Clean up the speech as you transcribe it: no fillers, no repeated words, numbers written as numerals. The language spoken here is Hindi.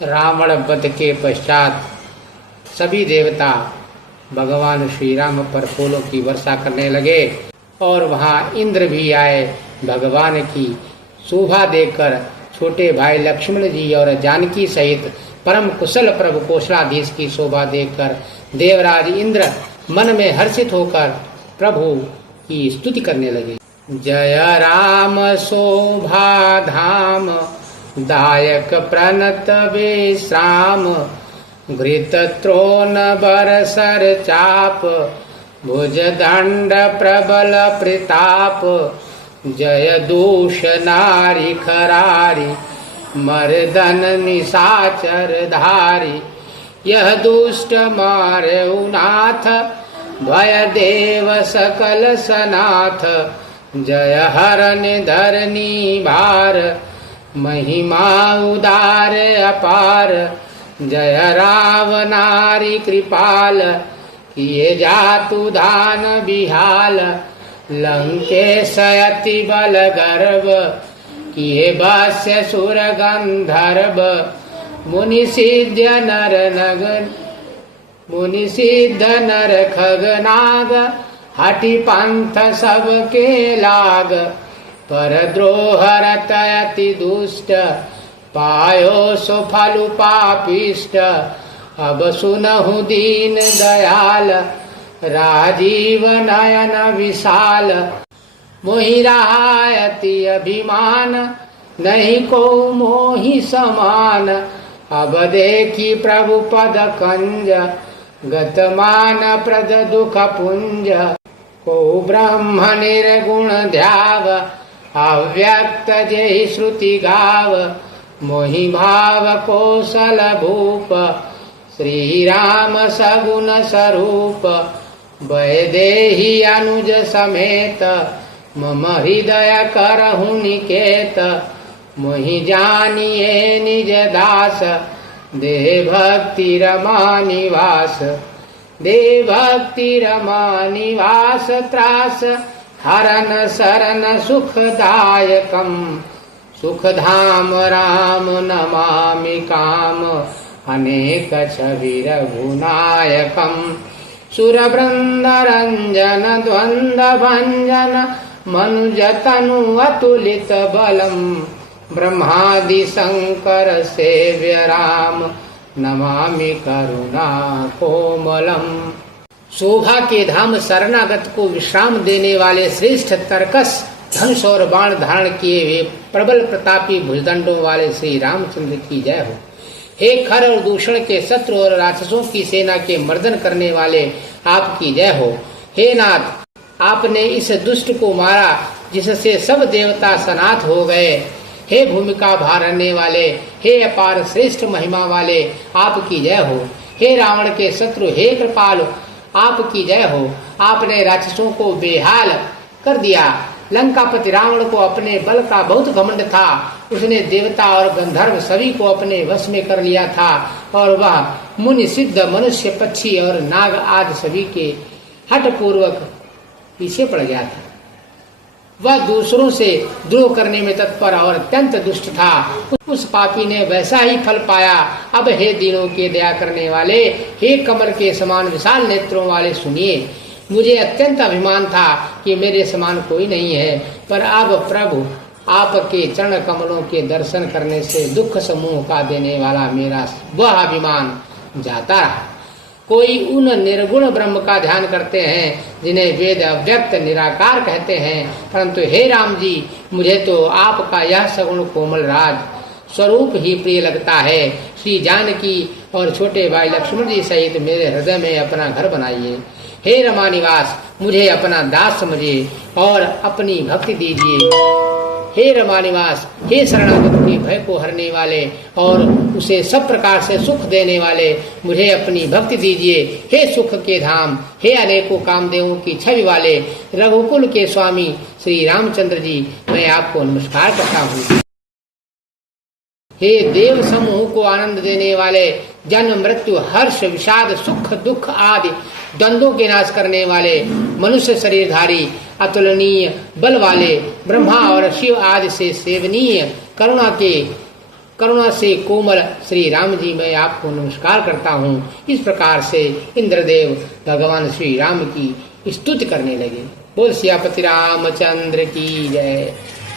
रावण वध के पश्चात सभी देवता भगवान श्री राम पर फूलों की वर्षा करने लगे और वहाँ इंद्र भी आए। भगवान की शोभा देखकर छोटे भाई लक्ष्मण जी और जानकी सहित परम कुशल प्रभु कौशलाधीश की शोभा देखकर देवराज इंद्र मन में हर्षित होकर प्रभु की स्तुति करने लगे। जय राम शोभा धाम दायक प्रणत विश्राम घृत त्रोण बरसर चाप भुज दंड प्रबल प्रताप जय दूष नारी खरारी मर्दन निशाचर धारी यह दुष्ट मारऊ नाथ भय देव सकल सनाथ जय हरन धरनी भार महिमा उदार अपार जय रावनारी कृपाल किए जातु धान बिहाल लंकेश अति बल गर्भ किए भाष्य सुर गंधर्व मुनि सिद्ध नर नगन मुनि सिद्ध नर खगनाग हटि पंथ सबके लाग पर द्रोहरत अति दुष्ट पायो सो फलु पापिष्ट अब सुनहु दीन दयाल राजीव नयन विशाल मोहि रहायति अभिमान नहीं को मोहि समान अब देखी प्रभु पद कंज गतमान प्रद दुख पुंज को ब्रह्म निर्गुण ध्याव अव्यक्त जय श्रुति गाव मोहि भाव कौशल भूप श्री राम सगुण स्वरूप वैदेही अनुज समेत मम हृदय करहु निकेत मोहि जानिए निज दास दे भक्ति रमा निवास दे भक्ति रमा निवास त्रास हरन शरण सुखदायकम सुख धाम राम नमामि काम अनेक छवि रघुनायकम सुर वृंद रंजन द्वंद भंजन मनुज तनु अतुलित बलम ब्रह्मादि शंकर सेव्य राम नमामि करुणा कोमलम। शोभा के धाम शरणागत को विश्राम देने वाले श्रेष्ठ तर्कस धनुष और बाण धारण किए हुए प्रबल प्रतापी भुजदंडों वाले श्री रामचंद्र की जय हो। हे खर और दूषण के शत्रु और राक्षसों की सेना के मर्दन करने वाले आपकी जय हो। हे नाथ, आपने इस दुष्ट को मारा जिससे सब देवता सनाथ हो गए। हे भूमिका भारने वाले, हे अपार श्रेष्ठ महिमा वाले, आपकी जय हो। हे रावण के शत्रु, हे कृपालु, आपकी जय हो। आपने राक्षसों को बेहाल कर दिया। लंकापति रावण को अपने बल का बहुत घमंड था। उसने देवता और गंधर्व सभी को अपने वश में कर लिया था और वह मुनि सिद्ध मनुष्य पक्षी और नाग आदि सभी के हठ पूर्वक पीछे पड़ गया था। वह दूसरों से द्रोह करने में तत्पर और अत्यंत दुष्ट था। उस पापी ने वैसा ही फल पाया। अब हे दीनों के दया करने वाले, हे कमल के समान विशाल नेत्रों वाले, सुनिए। मुझे अत्यंत अभिमान था कि मेरे समान कोई नहीं है, पर अब प्रभु आपके चरण कमलों के दर्शन करने से दुख समूह का देने वाला मेरा वह अभिमान जाता रहा। कोई उन निर्गुण ब्रह्म का ध्यान करते हैं जिन्हें वेद अव्यक्त निराकार कहते हैं, परंतु हे राम जी, मुझे तो आपका यह सगुण कोमल राज स्वरूप ही प्रिय लगता है। श्री जानकी और छोटे भाई लक्ष्मण जी सहित मेरे हृदय में अपना घर बनाइए। हे रमा निवास, मुझे अपना दास समझिए और अपनी भक्ति दीजिए। हे रमा निवास, हे शरणागत के भय को हरने वाले और उसे सब प्रकार से सुख देने वाले, मुझे अपनी भक्ति दीजिए। हे सुख के धाम, हे अनेकों कामदेवों की छवि वाले, रघुकुल के स्वामी श्री रामचंद्र जी, मैं आपको नमस्कार करता हूँ। हे देव समूह को आनंद देने वाले, जन्म मृत्यु हर्ष विषाद सुख दुख आदि द्वंद्वों के नाश करने वाले, मनुष्य शरीरधारी अतुलनीय बल वाले, ब्रह्मा और शिव आदि से सेवनीय करुणा के करुणा से कोमल श्री राम जी, मैं आपको नमस्कार करता हूँ। इस प्रकार से इंद्रदेव भगवान श्री राम की स्तुति करने लगे। बोल सियापति रामचंद्र की जय।